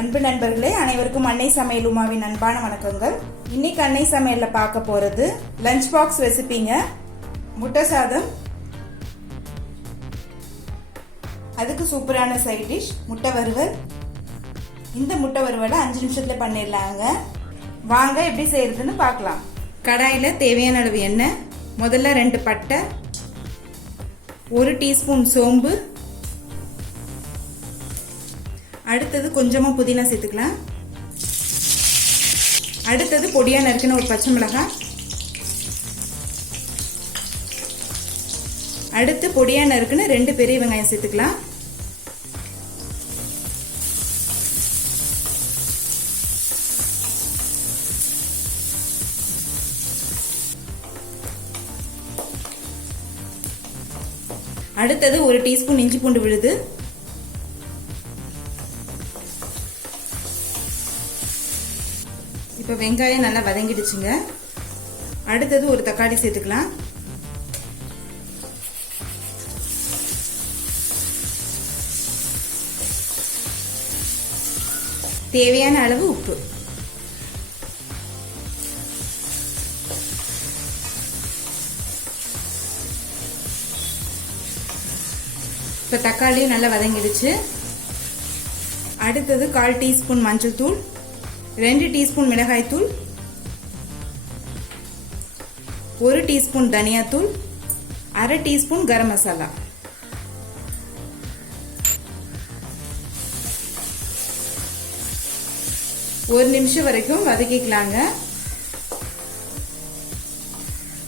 அன்பு நண்பர்களே, அனைவருக்கும் அன்னை சமையல் உமாவின் அன்பான வணக்கங்கள். இன்னைக்கு அன்னை சமையல்ல பார்க்க போறது லஞ்ச் பாக்ஸ் ரெசிபிங்க. முட்டை சாதம், அதுக்கு சூப்பரான சைட் டிஷ் முட்டை வறுவல். இந்த முட்டை வறுவலை 5 நிமிஷத்துல பண்ணிடலாங்க. வாங்க எப்படி செய்யறதுன்னு பார்க்கலாம். கடாயில தேவையான அளவு எண்ணெய், முதல்ல 2 பட்டை, 1 டீஸ்பூன் சோம்பு, அடுத்தது கொஞ்சமா புதினா சேர்த்துக்கலாம். அடுத்தது பொடியா நறுக்கின ஒரு பச்சை மிளகாய், அடுத்து பொடியா நறுக்கின 2 பெரிய வெங்காயம் சேர்த்துக்கலாம். அடுத்தது 1 டீஸ்பூன் இஞ்சி பூண்டு விழுது, இப்போ வெங்காயம் நல்லா வதங்கிடுச்சுங்க. அடுத்தது ஒரு தக்காளி சேர்த்துக்கலாம். தேவையான அளவு உப்பு. இப்போ தக்காளியும் நல்லா வதங்கிடுச்சு. அடுத்தது 1/4 டீஸ்பூன் மஞ்சள் தூள், 2 டீஸ்பூன் மிளகாய் தூள், 1 டீஸ்பூன் தனியாத்தூள், 1/2 டீஸ்பூன் கரம் மசாலா. ஒரு நிமிஷம் வரைக்கும் வதக்கிக்கலாங்க.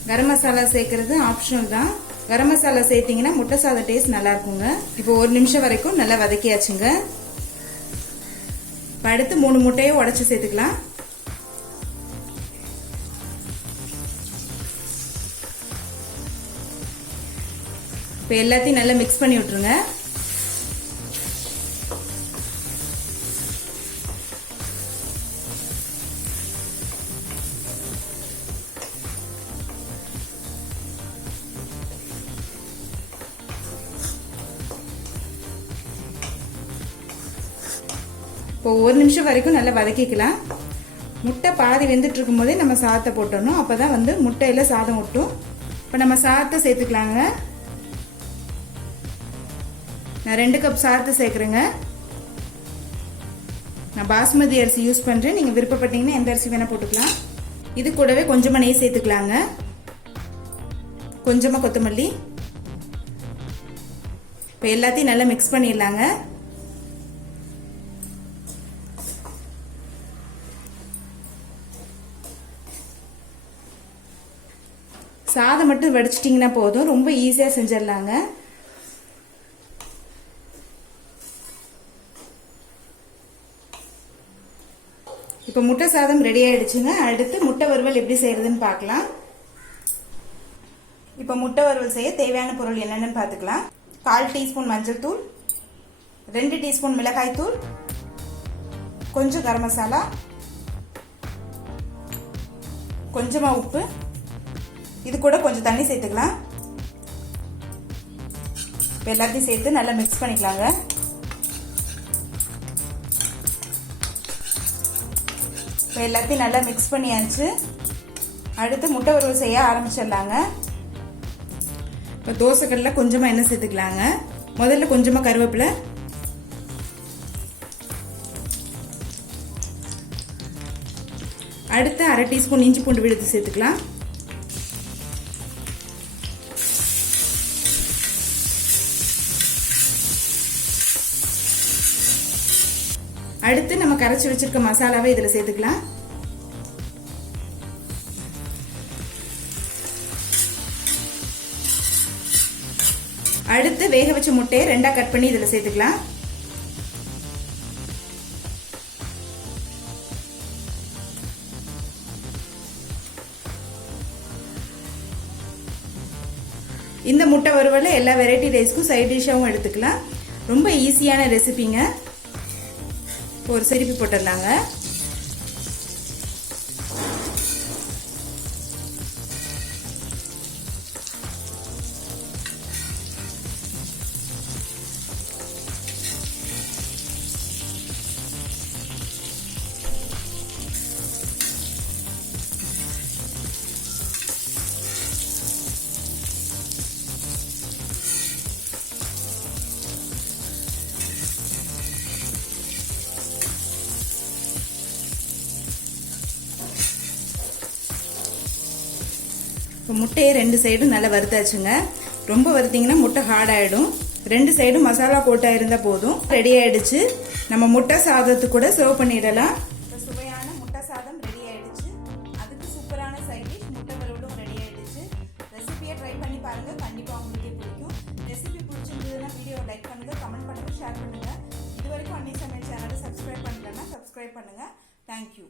கரம் மசாலா சேர்க்கறது ஆப்ஷனல் தான். கரம் மசாலா சேர்த்தீங்கன்னா முட்டை சாத டேஸ்ட் நல்லா இருக்குங்க. இப்போ 1 நிமிஷம் வரைக்கும் நல்லா வதக்கியாச்சுங்க. அடுத்து 3 முட்டையை உடைச்சு சேர்த்துக்கலாம். இப்போ எல்லாத்தையும் நல்லா மிக்ஸ் பண்ணி விட்டுருங்க. இப்போ 1 நிமிஷம் வரைக்கும் நல்லா வதக்கிக்கலாம். முட்டை பாதி வெந்துட்டு இருக்கும் போதே நம்ம சாதத்தை போட்டணும். அப்பதான் முட்டையில சாதம் ஒட்டும். இப்போ நம்ம சாதத்தை சேர்த்துக்கலாங்க. நான் 2 கப் சாதத்தை சேர்க்குறேங்க. நான் பாஸ்மதி அரிசி யூஸ் பண்றேன். நீங்க விருப்பப்பட்டீங்கன்னா எந்த அரிசி வேணா போட்டுக்கலாம். இது கூடவே கொஞ்சமா நெய் சேர்த்துக்கலாங்க. கொஞ்சமா கொத்தமல்லி. இப்போ எல்லாத்தையும் நல்லா மிக்ஸ் பண்ணிடலாங்க. சாதம் மட்டும் வடிச்சிட்டிங்கன்னா போதும். ரொம்ப ஈஸியா செஞ்சிடலாங்க. இப்போ முட்டை சாதம் ரெடி ஆயிடுச்சுங்க. அடுத்து முட்டை வறுவல் எப்படி செய்யறதுன்னு பார்க்கலாம். இப்போ முட்டை வறுவல் செய்ய தேவையான பொருள் என்னன்னு பார்த்துக்கலாம். 1/4 டீஸ்பூன் மஞ்சள் தூள், 2 டீஸ்பூன் மிளகாய் தூள், கொஞ்சம் கரம் மசாலா, கொஞ்சமா உப்பு, இது கூட கொஞ்சம் தண்ணி சேர்த்துக்கலாம். இப்போ எல்லாத்தையும் சேர்த்து நல்லா மிக்ஸ் பண்ணிக்கலாங்க. இப்போ எல்லாத்தையும் நல்லா மிக்ஸ் பண்ணியாச்சு. அடுத்து முட்டை வறுவல் செய்ய ஆரம்பிச்சிடலாங்க. இப்போ தோசைக்கல்ல கொஞ்சமா எண்ணெய் சேர்த்துக்கலாங்க. முதல்ல கொஞ்சமா கருவேப்பிலை, அடுத்து 1/2 டீஸ்பூன் இஞ்சி பூண்டு விழுது சேர்த்துக்கலாம். அடுத்து நம்ம கரைச்சி வச்சிருக்க மசாலாவை இதுல சேர்த்துக்கலாம். அடுத்து வேக வச்ச முட்டையை 2ஆ கட் பண்ணி இதுல சேர்த்துக்கலாம். இந்த முட்டை வறுவலை எல்லா வெரைட்டி ரைஸ்க்கும் சைட் டிஷ்ஷாவும் எடுத்துக்கலாம். ரொம்ப ஈஸியான ரெசிபிங்க. ஒரு சிரிப்பு போட்டுடலாங்க. இப்போ முட்டையை 2 சைடும் நல்லா வறுத்தாச்சுங்க. ரொம்ப வறுத்தீங்கன்னா முட்டை ஹார்ட் ஆயிடும். 2 சைடும் மசாலா கோட்டா இருந்தா போதும். ரெடி ஆயிடுச்சு. நம்ம முட்டை சாதத்துக்கு கூட சர்வ் பண்ணிடலாம். சுவையான முட்டை சாதம் ரெடி ஆயிடுச்சு. அதுக்கு சூப்பரான சைட் டிஷ் முட்டை வறுவலும் ரெடி ஆயிடுச்சு. ரெசிபியை ட்ரை பண்ணி பாருங்க, கண்டிப்பா உங்களுக்கு பிடிக்கும். ரெசிபி பிடிச்சிருந்ததுன்னா வீடியோ லைக் பண்ணுங்க, கமெண்ட் பண்ணுங்க, ஷேர் பண்ணுங்க. இது வரைக்கும் அன்னி சமையல் சேனலை சப்ஸ்கிரைப் பண்ணலன்னா சப்ஸ்கிரைப் பண்ணுங்க. தேங்க்யூ.